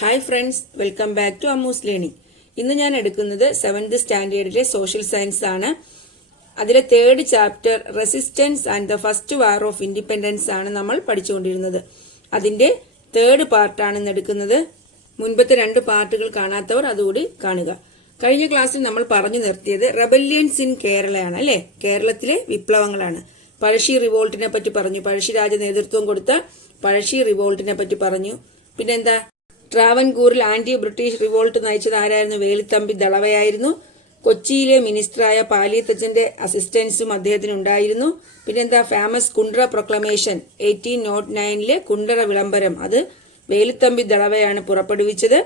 Hi friends, welcome back to Ammu's learning. ഇന്ന് ഞാൻ എടുക്കുന്നത് 7th സ്റ്റാൻഡേർഡിലെ സോഷ്യൽ സയൻസ് ആണ്. അതിലെ 3rd chapter resistance and the first war of independence ആണ് നമ്മൾ പഠിച്ചുകൊണ്ടിരുന്നത്. അതിന്റെ 3rd പാർട്ടാണ് ഇന്ന് എടുക്കുന്നത്. മുൻപത്തെ 2 പാർട്ടുകൾ കാണാത്തവർ അതുകൂടി കാണുക. കഴിഞ്ഞ ക്ലാസ്സിൽ നമ്മൾ പറഞ്ഞു നിർത്തിയത് റെബല്യൻസ് ഇൻ കേരളയാണ് അല്ലെ, കേരളത്തിലെ വിപ്ലവങ്ങളാണ്. പഴശ്ശി റിവോൾട്ടിനെ പറ്റി പറഞ്ഞു, പഴശ്ശിരാജ നേതൃത്വം കൊടുത്ത പഴശ്ശി റിവോൾട്ടിനെ പറ്റി പറഞ്ഞു. പിന്നെന്താ, ട്രാവൻകൂറിൽ ആന്റി ബ്രിട്ടീഷ് റിവോൾട്ട് നയിച്ചത് ആരായിരുന്നു? വേലുത്തമ്പി ദളവയായിരുന്നു. കൊച്ചിയിലെ മിനിസ്റ്ററായ പാലിയത്തച്ഛന്റെ അസിസ്റ്റൻസും അദ്ദേഹത്തിന് ഉണ്ടായിരുന്നു. പിന്നെന്താ, ഫേമസ് കുണ്ട്ര പ്രൊക്ലമേഷൻ 1809 കുണ്ഡറ വിളംബരം, അത് വേലുത്തമ്പി ദളവയാണ് പുറപ്പെടുവിച്ചത്.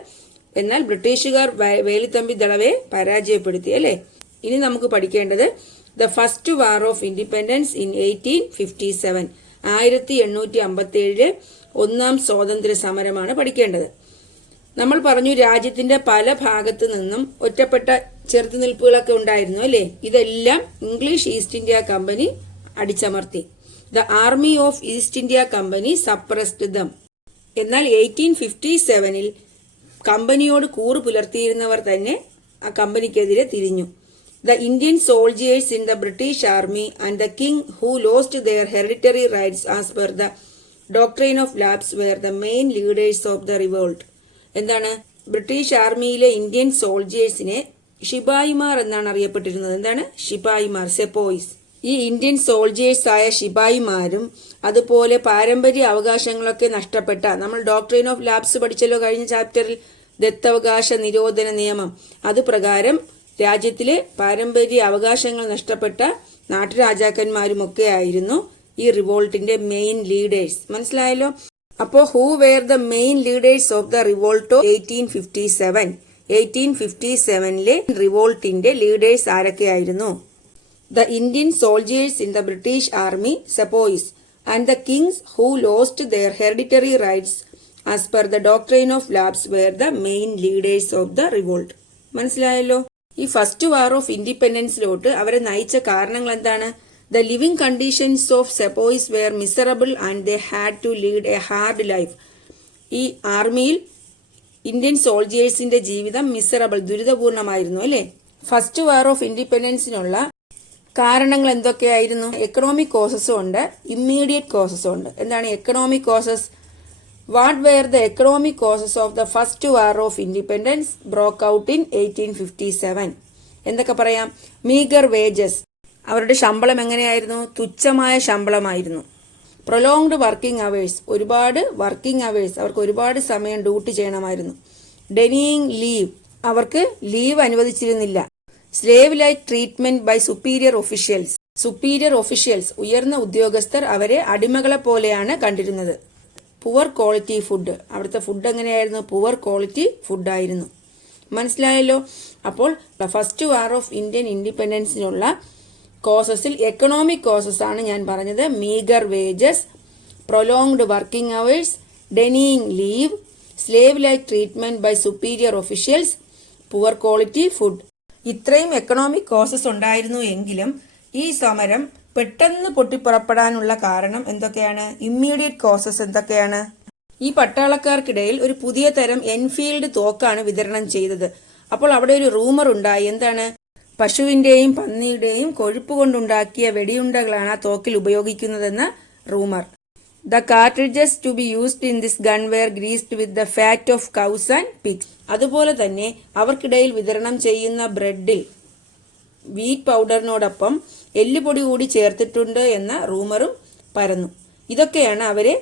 എന്നാൽ ബ്രിട്ടീഷുകാർ വേലുത്തമ്പി ദളവയെ പരാജയപ്പെടുത്തി അല്ലെ. ഇനി നമുക്ക് പഠിക്കേണ്ടത് the first war of independence in 1857, 1857 ഒന്നാം സ്വാതന്ത്ര്യ സമരമാണ് പഠിക്കേണ്ടത്. നമ്മൾ പറഞ്ഞു രാജ്യത്തിന്റെ പല ഭാഗത്തു നിന്നും ഒറ്റപ്പെട്ട ചെറുത്തുനിൽപ്പുകളൊക്കെ ഉണ്ടായിരുന്നു അല്ലെ. ഇതെല്ലാം ഇംഗ്ലീഷ് ഈസ്റ്റ് ഇന്ത്യ കമ്പനി അടിച്ചമർത്തി. The army of East India company suppressed them. എന്നാൽ 1857 കമ്പനിയോട് കൂറ് പുലർത്തിയിരുന്നവർ തന്നെ ആ കമ്പനിക്കെതിരെ തിരിഞ്ഞു. The Indian soldiers in the British army and the king who lost their hereditary rights as per the doctrine of lapse were the main leaders of the revolt. എന്താണ്, British ആർമിയിലെ ഇന്ത്യൻ സോൾജിയേഴ്സിനെ ഷിപായിമാർ എന്നാണ് അറിയപ്പെട്ടിരുന്നത്. എന്താണ് ഷിപായിമാർ, സെപ്പോയ്സ്. ഈ ഇന്ത്യൻ സോൾജിയേഴ്സ് ആയ ഷിപായിമാരും അതുപോലെ പാരമ്പര്യ അവകാശങ്ങളൊക്കെ നഷ്ടപ്പെട്ട, നമ്മൾ ഡോക്ട്രൈൻ ഓഫ് ലാബ്സ് പഠിച്ചല്ലോ കഴിഞ്ഞ ചാപ്റ്ററിൽ, ദത്തവകാശ നിരോധന നിയമം, അതുപ്രകാരം രാജ്യത്തിലെ പാരമ്പര്യ അവകാശങ്ങൾ നഷ്ടപ്പെട്ട നാട്ടുരാജാക്കന്മാരുമൊക്കെ ആയിരുന്നു ഈ റിവോൾട്ടിന്റെ മെയിൻ ലീഡേഴ്സ്. മനസ്സിലായല്ലോ. അപ്പോ who were the main leaders of the revolt 1857? 1857 റിവോൾട്ടിന്റെ ലീഡേഴ്സ് ആരൊക്കെയായിരുന്നു? The Indian soldiers in the British army, sepoys, and the kings who lost their hereditary rights as per the doctrine of lapse were the main leaders of the revolt. മനസ്സിലായല്ലോ. ഈ first war of ഇൻഡിപെൻഡൻസിലോട്ട് അവരെ നയിച്ച കാരണങ്ങൾ എന്താണ്? The living conditions of sepoys were miserable and they had to lead a hard life. ഈ ആർമിയിൽ Indian സോൾജിയേഴ്സിന്റെ ജീവിതം miserable, ദുരിതപൂർണമായിരുന്നു അല്ലെ. ഫസ്റ്റ് വാർ ഓഫ് ഇൻഡിപെൻഡൻസിനുള്ള കാരണങ്ങൾ എന്തൊക്കെയായിരുന്നു? എക്കണോമിക് കോസസും ഉണ്ട്, ഇമ്മീഡിയറ്റ് കോസസും ഉണ്ട്. എന്താണ് economic causes? What were the economic causes of the first war of independence broke out in 1857? എന്തൊക്കെ പറയാം? മീഗർ വേജസ്, അവരുടെ ശമ്പളം എങ്ങനെയായിരുന്നു? തുച്ഛമായ ശമ്പളമായിരുന്നു. പ്രൊലോങ്ഡ് വർക്കിംഗ് അവേഴ്സ്, ഒരുപാട് വർക്കിംഗ് അവേഴ്സ്, അവർക്ക് ഒരുപാട് സമയം ഡ്യൂട്ടി ചെയ്യണമായിരുന്നു. ഡെനിയിങ് ലീവ്, അവർക്ക് ലീവ് അനുവദിച്ചിരുന്നില്ല. Slave like treatment by superior officials, superior officials, ഉയർന്ന ഉദ്യോഗസ്ഥർ അവരെ അടിമകളെ പോലെയാണ് കണ്ടിരുന്നത്. പുവർ ക്വാളിറ്റി ഫുഡ്, അവിടുത്തെ ഫുഡ് എങ്ങനെയായിരുന്നു? പുവർ ക്വാളിറ്റി ഫുഡായിരുന്നു. മനസ്സിലായല്ലോ. അപ്പോൾ ഫസ്റ്റ് വാർ ഓഫ് ഇന്ത്യൻ ഇൻഡിപെൻഡൻസിനുള്ള കോസസിൽ എക്കണോമിക് കോസസ് ആണ് ഞാൻ പറഞ്ഞത്. Meagre wages, prolonged working hours, denying leave, slave like treatment by superior officials, poor quality food. ഇത്രയും എക്കണോമിക് കോസസ് ഉണ്ടായിരുന്നു എങ്കിലും ഈ സമരം പെട്ടെന്ന് പൊട്ടിപ്പുറപ്പെടാനുള്ള കാരണം എന്തൊക്കെയാണ്? ഇമ്മീഡിയറ്റ് കോസസ് എന്തൊക്കെയാണ്? ഈ പട്ടാളക്കാർക്കിടയിൽ ഒരു പുതിയ തരം എൻഫീൽഡ് തോക്കാണ് വിതരണം ചെയ്തത്. അപ്പോൾ അവിടെ ഒരു റൂമർ ഉണ്ടായി. എന്താണ്? പശുവിന്റെയും പന്നിയുടെയും കൊഴുപ്പ് കൊണ്ടുണ്ടാക്കിയ വെടിയുണ്ടകളാണ് ആ തോക്കിൽ ഉപയോഗിക്കുന്നതെന്ന rumour. The cartridges to be used in this gun were greased with the fat of cows and pigs. അതുപോലെ തന്നെ അവർക്കിടയിൽ വിതരണം ചെയ്യുന്ന ബ്രെഡിൽ വീറ്റ് പൗഡറിനോടൊപ്പം എല്ലുപൊടി കൂടി ചേർത്തിട്ടുണ്ട് എന്ന റൂമറും പരന്നു. ഇതൊക്കെയാണ് അവരെ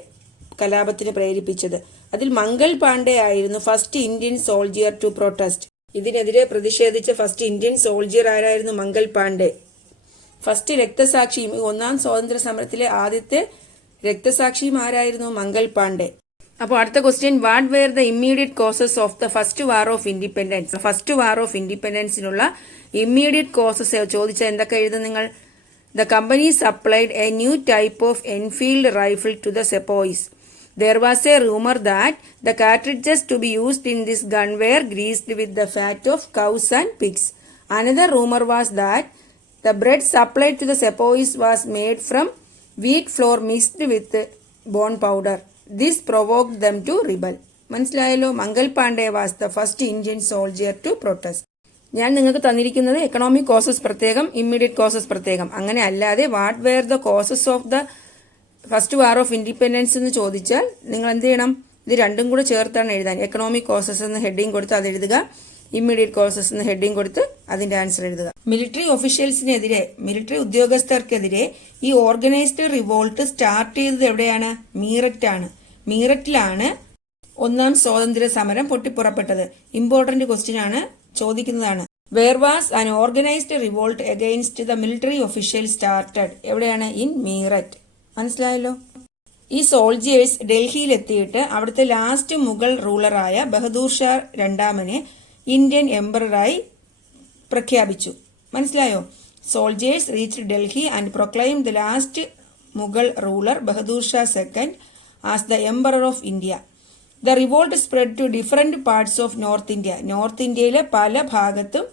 കലാപത്തിന് പ്രേരിപ്പിച്ചത്. അതിൽ മംഗൾ പാണ്ഡെ ആയിരുന്നു first Indian soldier to protest. ഇതിനെതിരെ പ്രതിഷേധിച്ച ഫസ്റ്റ് ഇന്ത്യൻ സോൾജിയർ ആരായിരുന്നു? മംഗൾ പാണ്ഡെ. ഫസ്റ്റ് രക്തസാക്ഷിയും ഒന്നാം സ്വാതന്ത്ര്യ സമരത്തിലെ ആദ്യത്തെ രക്തസാക്ഷിയും ആരായിരുന്നു? മംഗൾ പാണ്ഡെ. അപ്പോൾ അടുത്ത question, what were the immediate causes of the first war of independence? First war of ഇൻഡിപെൻഡൻസിനുള്ള ഇമ്മീഡിയറ്റ് കോസസ് ചോദിച്ചാൽ എന്തൊക്കെ എഴുതും നിങ്ങൾ? The company supplied a new type of Enfield rifle to the sepoys. There was a rumor that the cartridges to be used in this gun were greased with the fat of cows and pigs. Another rumor was that the bread supplied to the sepoys was made from wheat flour mixed with bone powder. This provoked them to rebel. മനസ്സിലായല്ലോ. Mangal Pandey was the first Indian soldier to protest. ഞാൻ നിങ്ങൾക്ക് തന്നിരിക്കുന്നത് economic causes പ്രത്യേകം, immediate causes പ്രത്യേകം. അങ്ങനെ അല്ലാതെ what were the causes of the first war of independence എന്ന് ചോദിച്ചാൽ നിങ്ങൾ എന്ത് ചെയ്യണം? ഇത് രണ്ടും കൂടെ ചേർത്താണ് എഴുതാൻ. എക്കണോമിക് കോസസ് എന്ന് ഹെഡിങ് കൊടുത്ത് അത് എഴുതുക, ഇമ്മീഡിയറ്റ് കോസസ് എന്ന് ഹെഡിങ് കൊടുത്ത് അതിന്റെ ആൻസർ എഴുതുക. മിലിറ്ററി ഒഫീഷ്യൽസിനെതിരെ, മിലിറ്ററി ഉദ്യോഗസ്ഥർക്കെതിരെ ഈ ഓർഗനൈസ്ഡ് റിവോൾട്ട് സ്റ്റാർട്ട് ചെയ്തത് എവിടെയാണ്? മീററ്റാണ്. മീററ്റിലാണ് ഒന്നാം സ്വാതന്ത്ര്യ സമരം പൊട്ടിപ്പുറപ്പെട്ടത്. ഇമ്പോർട്ടന്റ് ക്വസ്റ്റ്യൻ ആണ്, ചോദിക്കുന്നതാണ്. Where was an organised revolt against the military official started? എവിടെയാണ്? ഇൻ മീററ്റ്. മനസ്സിലായല്ലോ. ഈ സോൾജിയേഴ്സ് ഡൽഹിയിലെത്തിയിട്ട് അവിടുത്തെ ലാസ്റ്റ് മുഗൾ റൂളറായ ബഹദൂർ ഷാ രണ്ടാമനെ ഇന്ത്യൻ എംപററായി പ്രഖ്യാപിച്ചു. മനസ്സിലായോ? Soldiers reach Delhi and proclaim the last Mughal ruler Bahadur Shah second as the emperor of India. The revolt spread to different parts of north India. North ഇന്ത്യയിലെ പല ഭാഗത്തും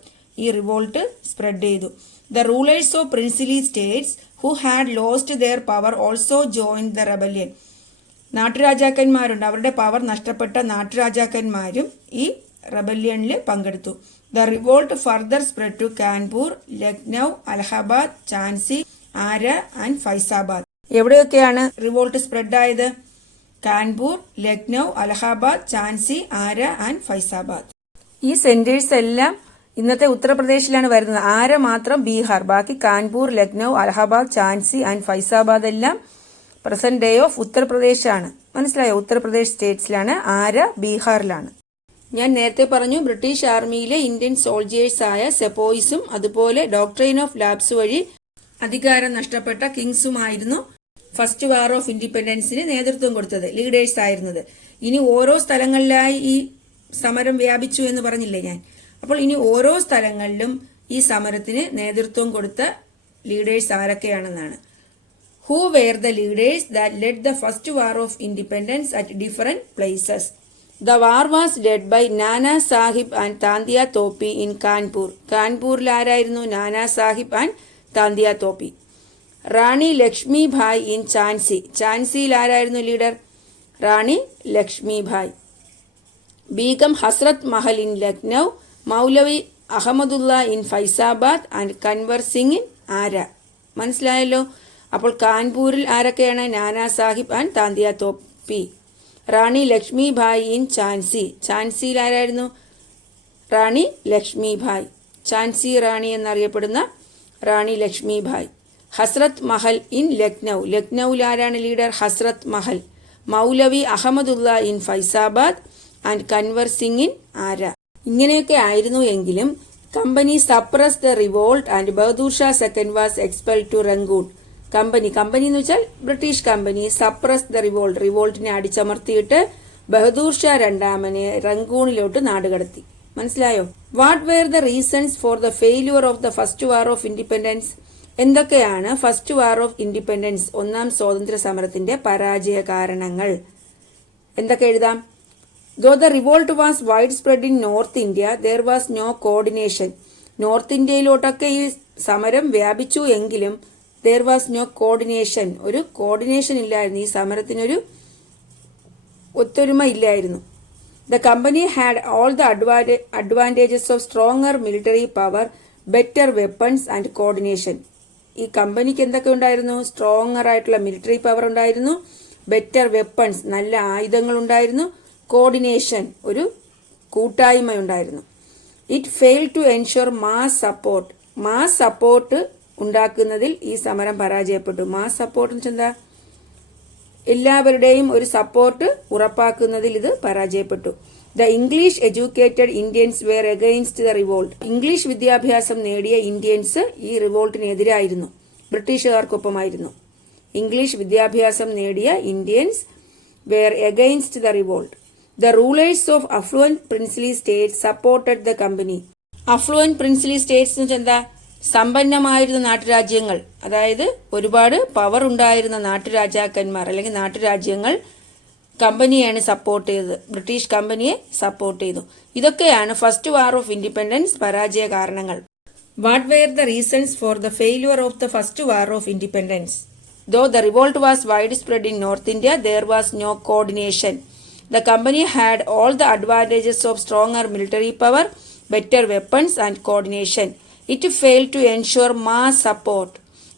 ഈ റിവോൾട്ട് സ്പ്രെഡ് ചെയ്തു. The rulers of princely States who had lost their power also join the rebellion. നാട്ടുരാജാക്കന്മാരുണ്ട്, അവരുടെ power നഷ്ടപ്പെട്ട നാട്ടുരാജാക്കന്മാരും ഈ റെബല്യനിൽ പങ്കെടുത്തു. The revolt further spread to Kanpur, Lucknow, Allahabad, Jhansi, Arrah and Faizabad. എവിടെയൊക്കെയാണ് റിവോൾട്ട് സ്പ്രെഡ് ആയത്? കാൻപൂർ, ലക്നൌ, അലഹബാദ്, ഝാൻസി, ആര ആൻഡ് ഫൈസാബാദ്. ഈ സെന്റേഴ്സ് എല്ലാം ഇന്നത്തെ ഉത്തർപ്രദേശിലാണ് വരുന്നത്. ആര മാത്രം ബീഹാർ, ബാക്കി കാൻപൂർ, ലക്നൌ, അലഹബാദ്, ഝാൻസി ആൻഡ് ഫൈസാബാദ് എല്ലാം പ്രസന്റ് ഡേ ഓഫ് ഉത്തർപ്രദേശ് ആണ്. മനസ്സിലായോ? ഉത്തർപ്രദേശ് സ്റ്റേറ്റ്സിലാണ്, ആര ബീഹാറിലാണ്. ഞാൻ നേരത്തെ പറഞ്ഞു ബ്രിട്ടീഷ് ആർമിയിലെ ഇന്ത്യൻ സോൾജിയേഴ്സ് ആയ സെപ്പോയ്സും അതുപോലെ ഡോക്ട്രൈൻ ഓഫ് ലാബ്സ് വഴി അധികാരം നഷ്ടപ്പെട്ട കിങ്സുമായിരുന്നു ഫസ്റ്റ് വാർ ഓഫ് ഇൻഡിപെൻഡൻസിന് നേതൃത്വം കൊടുത്തത്, ലീഡേഴ്സ് ആയിരുന്നത്. ഇനി ഓരോ സ്ഥലങ്ങളിലായി ഈ സമരം വ്യാപിച്ചു എന്ന് പറഞ്ഞില്ലേ ഞാൻ. അപ്പോൾ ഇനി ഓരോ സ്ഥലങ്ങളിലും ഈ സമരത്തിന് നേതൃത്വം കൊടുത്ത ലീഡേഴ്സ് ആരൊക്കെയാണെന്നാണ്. Who were the leaders that led the first war of independence at different places? The war was led by Nana Sahib and Tantia Tope in Kanpur. കാൻപൂരിൽ ആരായിരുന്നു? നാനാ സാഹിബ് ആൻഡ് താന്തിയ തോപ്പി. റാണി ലക്ഷ്മി ഭായ് ഇൻ ഝാൻസി. ഝാൻസിയിൽ ആരായിരുന്നു leader? Rani Lakshmi Bai. Begum Hazrat Mahal in Lucknow, Maulvi Ahmadullah in Faizabad and Kunwar Singh in Arrah. മനസ്സിലായല്ലോ. അപ്പോൾ കാൻപൂരിൽ ആരൊക്കെയാണ്? നാനാ സാഹിബ് ആൻഡ് താന്തിയ തോപ്പി. റാണി ലക്ഷ്മി ഭായ് ഇൻ ഝാൻസി. ഝാൻസിയിൽ ആരായിരുന്നു? റാണി ലക്ഷ്മി ഭായ്. ഝാൻസി റാണി എന്നറിയപ്പെടുന്ന റാണി ലക്ഷ്മി ഭായ്. ഹസ്രത്ത് മഹൽ ഇൻ ലക്നൌ. ലക്നൌവിൽ ആരാണ് leader? Hazrat Mahal. Maulvi Ahmadullah in Faizabad and Kunwar Singh in Arrah. ഇങ്ങനെയൊക്കെ ആയിരുന്നു എങ്കിലും company suppress the revolt and Bahadur Shah second was expel to Rangoon. Company എന്ന് വെച്ചാൽ British company suppress the revolt, റിവോൾട്ടിനെ അടിച്ചമർത്തിയിട്ട് ബഹദൂർ ഷാ രണ്ടാമനെ റംഗൂണിലോട്ട് നാടുകടത്തി. മനസ്സിലായോ? What were the reasons for the failure of the first war of independence? എന്തൊക്കെയാണ് ഫസ്റ്റ് വാർ ഓഫ് ഇൻഡിപെൻഡൻസ്, ഒന്നാം സ്വാതന്ത്ര്യ സമരത്തിന്റെ പരാജയ കാരണങ്ങൾ? എന്തൊക്കെ എഴുതാം? ദോ the revolt was wide spread in north India, there was no coordination. North ഇന്ത്യയിലോട്ടൊക്കെ ഈ സമരം വ്യാപിച്ചു എങ്കിലും ദർ വാസ് നോ കോർഡിനേഷൻ, ഒരു കോർഡിനേഷൻ ഇല്ലായിരുന്നു. ഈ സമരത്തിനൊരു ഒത്തൊരുമ ഇല്ലായിരുന്നു. The company had all the advantages of stronger military power, better weapons and coordination. ഈ കമ്പനിക്ക് എന്തൊക്കെ ഉണ്ടായിരുന്നു? സ്ട്രോങ്ങർ ആയിട്ടുള്ള മിലിറ്ററി പവർ ഉണ്ടായിരുന്നു, ബെറ്റർ വെപ്പൺസ് നല്ല ആയുധങ്ങൾ ഉണ്ടായിരുന്നു, കോർഡിനേഷൻ ഒരു കൂട്ടായ്മ ഉണ്ടായിരുന്നു. It fail to ensure mass support. Mass support ഉണ്ടാക്കുന്നതിൽ ഈ സമരം പരാജയപ്പെട്ടു. മാസ് സപ്പോർട്ട് എന്ന് വെച്ചാൽ എന്താ? എല്ലാവരുടെയും ഒരു സപ്പോർട്ട് ഉറപ്പാക്കുന്നതിൽ ഇത് പരാജയപ്പെട്ടു. The English educated Indians were against the revolt. English വിദ്യാഭ്യാസം നേടിയ ഇന്ത്യൻസ് ഈ റിവോൾട്ടിനെതിരായിരുന്നു, ബ്രിട്ടീഷുകാർക്കൊപ്പമായിരുന്നു. ഇംഗ്ലീഷ് വിദ്യാഭ്യാസം നേടിയ Indians were against the revolt. The rulers of affluent princely states supported the company. Affluent princely states എന്ന് വെച്ചാൽ എന്താ? സമ്പന്നമായിരുന്ന നാട്ടുരാജ്യങ്ങൾ, അതായത് ഒരുപാട് പവർ ഉണ്ടായിരുന്ന നാട്ടുരാജാക്കന്മാർ അല്ലെങ്കിൽ നാട്ടുരാജ്യങ്ങൾ കമ്പനിയാണ് സപ്പോർട്ട് ചെയ്തത്, ബ്രിട്ടീഷ് കമ്പനിയെ സപ്പോർട്ട് ചെയ്തു. ഇതൊക്കെയാണ് ഫസ്റ്റ് വാർ ഓഫ് ഇൻഡിപെൻഡൻസ് പരാജയ കാരണങ്ങൾ. What were the reasons for the failure of the first war of independence? Though the revolt was wide spread in north India, there was no coordination. The company had all the advantages of stronger military power, better weapons and coordination. It failed to ensure mass support.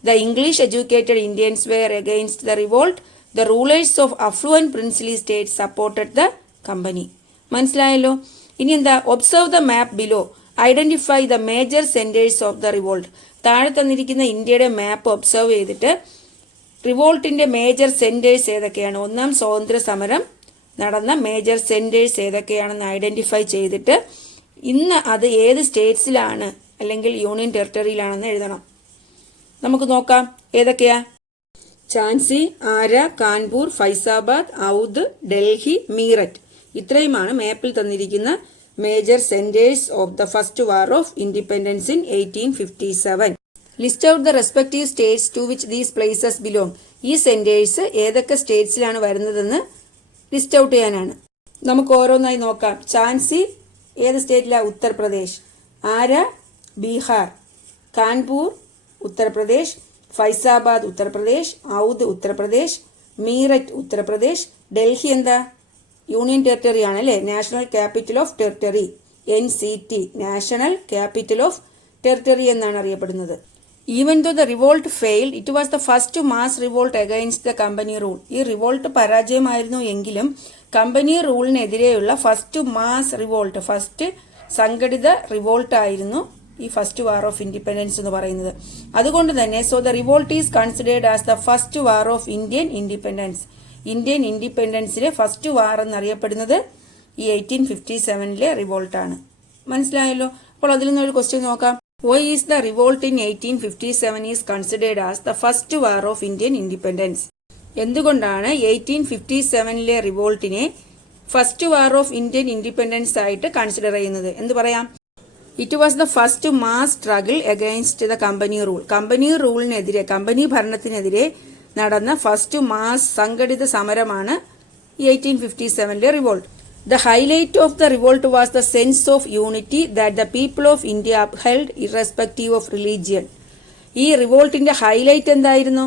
The English-educated Indians were against the revolt. The rulers of affluent princely states supported the company. മനസ്സിലായല്ലോ? ഇനി എന്താ? Observe the map below. Identify the major centres of the revolt. താഴെ തന്നിരിക്കുന്ന ഇന്ത്യയുടെ മാപ്പ് observe ചെയ്തിട്ട് റിവോൾട്ടിന്റെ major centres ഏതൊക്കെയാണ്, ഒന്നാം സ്വാതന്ത്ര്യ സമരം നടന്ന മേജർ സെന്റേഴ്സ് ഏതൊക്കെയാണെന്ന് ഐഡന്റിഫൈ ചെയ്തിട്ട് ഇന്ന് അത് ഏത് സ്റ്റേറ്റ്സിലാണ് അല്ലെങ്കിൽ യൂണിയൻ ടെറിട്ടറിയിലാണെന്ന് എഴുതണം. നമുക്ക് നോക്കാം ഏതൊക്കെയാ. ഝാൻസി, ആര, കാൺപൂർ, ഫൈസാബാദ്, ഔധ്, ഡൽഹി, മീററ്റ്. ഇത്രയുമാണ് മാപ്പിൽ തന്നിരിക്കുന്ന major centres of the first war of independence in 1857. List out the respective states to which these places belong. ഈ സെന്റേഴ്സ് ഏതൊക്കെ സ്റ്റേറ്റ്സിലാണ് വരുന്നതെന്ന് ലിസ്റ്റ് ഔട്ട് ചെയ്യാനാണ്. നമുക്ക് ഓരോന്നായി നോക്കാം. ഝാൻസി ഏത് സ്റ്റേറ്റിലാണ്? ഉത്തർപ്രദേശ്. ആര ബീഹാർ. കാൺപൂർ ഉത്തർപ്രദേശ്. ഫൈസാബാദ് ഉത്തർപ്രദേശ്. ഔധ് ഉത്തർപ്രദേശ്. മീററ്റ് ഉത്തർപ്രദേശ്. ഡൽഹി എന്താ? യൂണിയൻ ടെറിട്ടറി ആണ് അല്ലേ? National capital of territory, NCT, national capital of territory എന്നാണ് അറിയപ്പെടുന്നത്. Even though the revolt failed, it was the first mass revolt against the company rule. ഈ റിവോൾട്ട് പരാജയമായിരുന്നു എങ്കിലും കമ്പനി റൂളിനെതിരെയുള്ള ഫസ്റ്റ് മാസ് റിവോൾട്ട്, ഫസ്റ്റ് സംഘടിത revolt ആയിരുന്നു ഈ first war of independence എന്ന് പറയുന്നത്. അതുകൊണ്ട് തന്നെ so the revolt is considered as the first war of Indian independence. Indian ഇൻഡിപെൻഡൻസിലെ ഫസ്റ്റ് വാർ എന്നറിയപ്പെടുന്നത് ഈ 1857 റിവോൾട്ടാണ്. മനസ്സിലായല്ലോ? അപ്പോൾ അതിൽ നിന്നൊരു ക്വസ്റ്റ്യൻ നോക്കാം. Why is the revolt in 1857 is considered as the first war of Indian independence? എന്തുകൊണ്ടാണ് 1857 റിവോൾട്ടിനെ first war of Indian independence ആയിട്ട് കൺസിഡർ ചെയ്യുന്നത്? എന്ത് പറയാം? It was the first mass struggle against the company rule. Company റൂളിനെതിരെ, company ഭരണത്തിനെതിരെ നടന്ന first mass സംഘടിത സമരമാണ് ഈ 1857 revolt. The highlight of the revolt was the sense of unity that the people of India upheld irrespective of religion. ഈ റിവോൾട്ടിന്റെ highlight എന്തായിരുന്നു?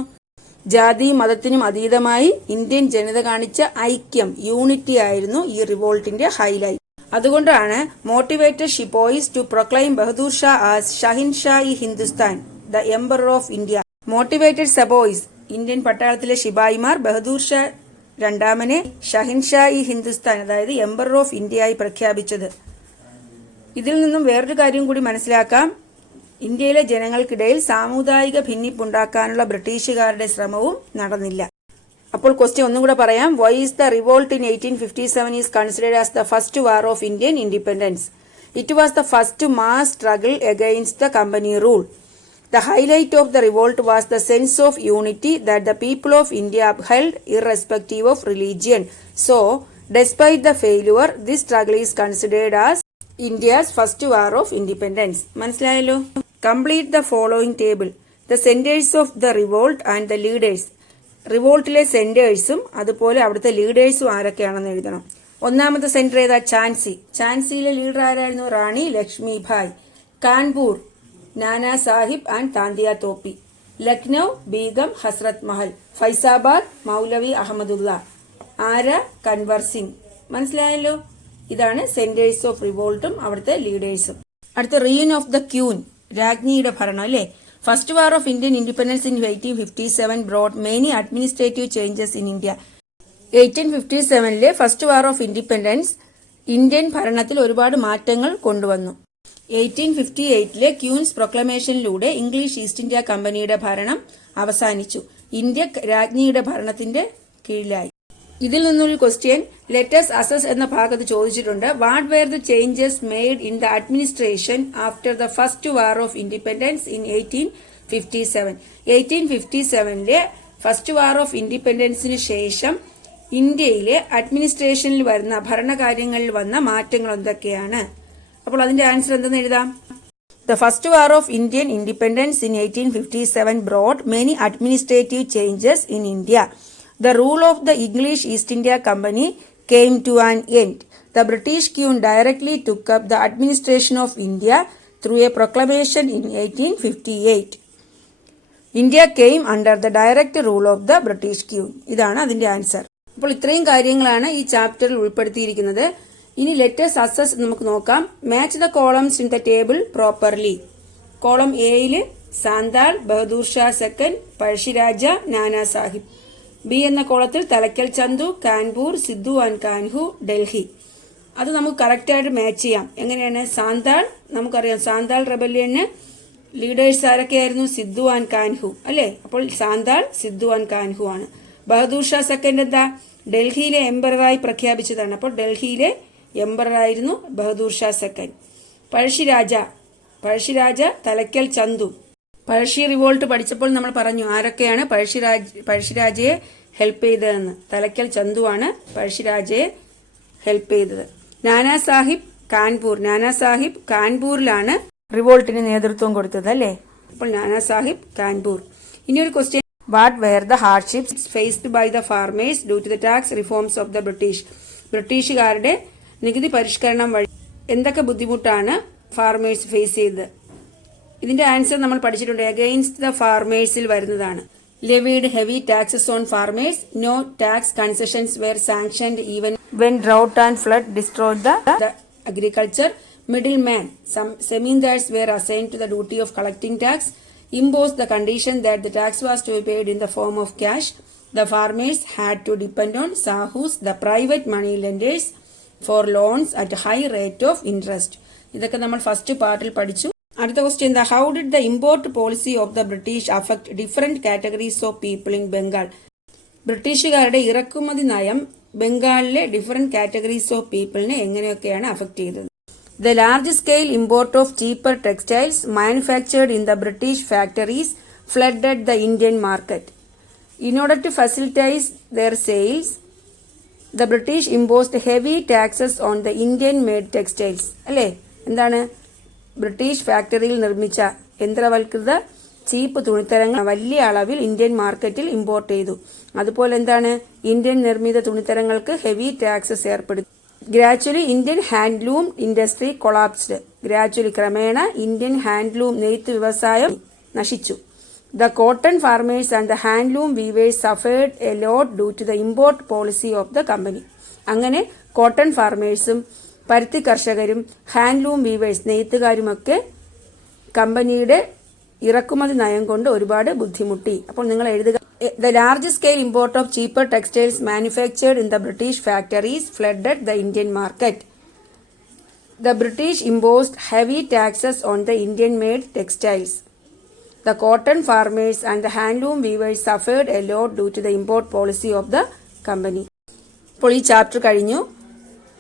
ജാതി മതത്തിനും അതീതമായി ഇന്ത്യൻ ജനത കാണിച്ച ഐക്യം, യൂണിറ്റി ആയിരുന്നു ഈ റിവോൾട്ടിന്റെ ഹൈലൈറ്റ്. അതുകൊണ്ടാണ് motivated sepoys to proclaim Bahadur Shah as ഷഹിൻഷാ-ഇ Hindustan, the emperor of India. Motivated sepoys, Indian പട്ടാളത്തിലെ ശിപായിമാർ ബഹദൂർ ഷാ രണ്ടാമനെ ഷഹിൻഷാ-ഇ ഹിന്ദുസ്ഥാൻ, അതായത് എംപറർ ഓഫ് ഇന്ത്യയായി പ്രഖ്യാപിച്ചത്. ഇതിൽ നിന്നും വേറൊരു കാര്യം കൂടി മനസ്സിലാക്കാം. ഇന്ത്യയിലെ ജനങ്ങൾക്കിടയിൽ സാമുദായിക ഭിന്നിപ്പുണ്ടാക്കാനുള്ള ബ്രിട്ടീഷുകാരുടെ ശ്രമവും നടന്നില്ല. അപ്പോൾ ക്വസ്റ്റ്യൻ ഒന്നും കൂടെ പറയാം. Why is the revolt in 1857 is considered as the first war of Indian independence? It was the first mass struggle against the company rule. The highlight of the revolt was the sense of unity that the people of India upheld irrespective of religion. So, despite the failure, this struggle is considered as India's first war of independence. മനസ്സിലായല്ലോ? Complete the following table. The centers of the revolt and the leaders. റിവോൾട്ടിലെ സെന്റേഴ്സും അതുപോലെ അവിടുത്തെ ലീഡേഴ്സും ആരൊക്കെയാണെന്ന് എഴുതണം. ഒന്നാമത്തെ centre ഏതാ? Jhansi. ഝാൻസിയിലെ leader ആരായിരുന്നു? റാണി ലക്ഷ്മിഭായ്. കാൺപൂർ നാനാ Sahib and Tantia Tope. Lucknow Begum Hazrat Mahal. Faizabad മൗലവി അഹമ്മദുള്ള. ആര കൻവർ സിംഗ്. മനസ്സിലായല്ലോ? ഇതാണ് സെന്റേഴ്സ് ഓഫ് റിവോൾട്ടും അവിടുത്തെ ലീഡേഴ്സും. അടുത്ത റീൻ ഓഫ് ദ ക്യൂൻ, രാജ്ഞിയുടെ ഭരണം അല്ലേ? First war of Indian independence in 1857 brought many administrative changes in India. 1857 first war of independence Indian ഭരണത്തിൽ ഒരുപാട് മാറ്റങ്ങൾ കൊണ്ടുവന്നു. 1858 ക്യൂൻസ് പ്രൊക്ലമേഷനിലൂടെ ഇംഗ്ലീഷ് ഈസ്റ്റ് ഇന്ത്യ കമ്പനിയുടെ ഭരണം അവസാനിച്ചു. ഇന്ത്യ രാജ്ഞിയുടെ ഭരണത്തിന്റെ കീഴിലായി. ഇതിൽ നിന്നൊരു ക്വസ്റ്റ്യൻ ലെറ്റസ് അസസ് എന്ന ഭാഗത്ത് ചോദിച്ചിട്ടുണ്ട്. What were the changes made in the administration after the first war of independence in 1857? 1857 first war of ഇൻഡിപെൻഡൻസിന് ശേഷം ഇന്ത്യയിലെ അഡ്മിനിസ്ട്രേഷനിൽ വരുന്ന ഭരണകാര്യങ്ങളിൽ വന്ന മാറ്റങ്ങൾ എന്തൊക്കെയാണ്? അപ്പോൾ അതിന്റെ ആൻസർ എന്തെന്ന് എഴുതാം? The first war of Indian independence in 1857 brought many administrative changes in India. The rule of the English East India Company came to an end. The British Queen directly took up the administration of India through a proclamation in 1858. India came under the direct rule of the British Queen. ഇതാണ് അതിന്റെ answer. അപ്പോൾ ഇത്രയും കാര്യങ്ങളാണ് ഈ ചാപ്റ്ററിൽ ഉൾപ്പെടുത്തിയിരിക്കുന്നത്. ഇനി let's assess നമുക്ക് നോക്കാം. Match the columns in the table properly. Column എയിൽ സാന്താൾ, ബഹദൂർ ഷാ സെക്കൻഡ്, പഴശ്ശിരാജ, നാനാ സാഹിബ്. ബി എന്ന കോളത്തിൽ തലക്കൽ ചന്തു, കാൻപൂർ, സിദ്ധു ആൻഡ് കാൻഹു, ഡൽഹി. അത് നമുക്ക് കറക്റ്റായിട്ട് മാച്ച് ചെയ്യാം. എങ്ങനെയാണ്? സാന്താൾ നമുക്കറിയാം, സാന്താൾ റെബല്യന് ലീഡേഴ്സ് ആരൊക്കെയായിരുന്നു? സിദ്ധു ആൻഡ് കാൻഹു അല്ലേ? അപ്പോൾ സാന്താൾ, സിദ്ധു ആൻഡ് കാൻഹു ആണ്. ബഹദൂർ ഷാ സെക്കൻഡ് എന്താ? ഡൽഹിയിലെ എംപററായി പ്രഖ്യാപിച്ചതാണ്. അപ്പോൾ ഡൽഹിയിലെ എംപററായിരുന്നു ബഹദൂർ ഷാ സെക്കൻഡ്. പഴശ്ശിരാജ തലക്കൽ ചന്തു. പഴശ്ശി റിവോൾട്ട് പഠിച്ചപ്പോൾ നമ്മൾ പറഞ്ഞു ആരൊക്കെയാണ് പഴശ്ശിരാജയെ ഹെൽപ്പ് ചെയ്തതെന്ന്. തലക്കൽ ചന്തുവാണ് പഴശ്ശിരാജയെ ഹെൽപ്പ് ചെയ്തത്. നാനാ സാഹിബ് കാൺപൂരിലാണ് റിവോൾട്ടിന് നേതൃത്വം കൊടുത്തത് അല്ലേ? അപ്പോൾ നാനാ സാഹിബ് കാൺപൂർ. ഇനിയൊരു question, what were the hardships faced by the farmers due to the tax reforms of the British? ബ്രിട്ടീഷുകാരുടെ നികുതി പരിഷ്കരണം വഴി എന്തൊക്കെ ബുദ്ധിമുട്ടാണ് ഫാർമേഴ്സ് ഫേസ് ചെയ്തത്? ഇതിന്റെ ആൻസർ നമ്മൾ പഠിച്ചിട്ടുണ്ട്. അഗെയിൻസ്റ്റ് ദ ഫാർമേഴ്സിൽ വരുന്നതാണ്. Levied heavy taxes on farmers. No tax concessions were sanctioned even when drought and flood destroyed the agriculture. Middlemen, some zamindars were assigned to the duty of collecting tax, imposed the condition that the tax was to be paid in the form of cash. The farmers had to depend on sahus, the private money lenders, for loans at a high rate of interest. ഇതൊക്കെ നമ്മൾ first പാർട്ടിൽ പഠിച്ചു. അടുത്ത question, how did the import policy of the British affect different categories of people in Bengal? ബ്രിട്ടീഷുകാരുടെ ഇറക്കുമതി നയം ബംഗാളിലെ different categories of പീപ്പിളിനെ എങ്ങനെയൊക്കെയാണ് അഫക്ട് ചെയ്തത്? The large-scale import of cheaper textiles manufactured in the British factories flooded the Indian market. In order to facilitate their sales, the British imposed heavy taxes on the Indian-made textiles. അല്ലേ? എന്താണ്? British ഫാക്ടറിയിൽ നിർമ്മിച്ച യന്ത്രവൽകൃത ചീപ്പ് തുണിത്തരങ്ങൾ വലിയ അളവിൽ Indian മാർക്കറ്റിൽ import ചെയ്തു. അതുപോലെ എന്താണ്? ഇന്ത്യൻ നിർമ്മിത തുണിത്തരങ്ങൾക്ക് ഹെവി ടാക്സസ് ഏർപ്പെടുത്തി. Gradually Indian handloom industry collapsed. ക്രമേണ ഇന്ത്യൻ ഹാൻഡ്ലൂം നെയ്ത്ത് വ്യവസായം നശിച്ചു. The cotton farmers and the handloom weavers suffered a lot due to the import policy of the company. അങ്ങനെ കോട്ടൺ ഫാർമേഴ്സും പരുത്തി കർഷകരും ഹാൻഡ്ലൂം വീവേഴ്സ് നെയ്ത്തുകാരുമൊക്കെ കമ്പനിയുടെ ഇറക്കുമതി നയം കൊണ്ട് ഒരുപാട് ബുദ്ധിമുട്ടി. അപ്പോൾ നിങ്ങൾ എഴുതുക, the large scale import of cheaper textiles manufactured in the British factories flooded the Indian market. The British imposed heavy taxes on the Indian-made textiles. The cotton farmers and the handloom weavers suffered a lot due to the import policy of the company. ഇപ്പോൾ ഈ chapter കഴിഞ്ഞു.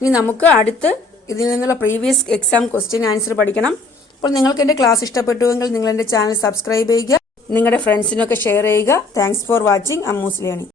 ഇനി നമുക്ക് അടുത്ത് ഇതിൽ നിന്നുള്ള previous exam question answer പഠിക്കണം. അപ്പോൾ നിങ്ങൾക്ക് എൻ്റെ ക്ലാസ് ഇഷ്ടപ്പെട്ടുവെങ്കിൽ നിങ്ങൾ എൻ്റെ ചാനൽ സബ്സ്ക്രൈബ് ചെയ്യുക, നിങ്ങളുടെ ഫ്രണ്ട്സിനൊക്കെ ഷെയർ ചെയ്യുക. Thanks for watching Ammu's learning.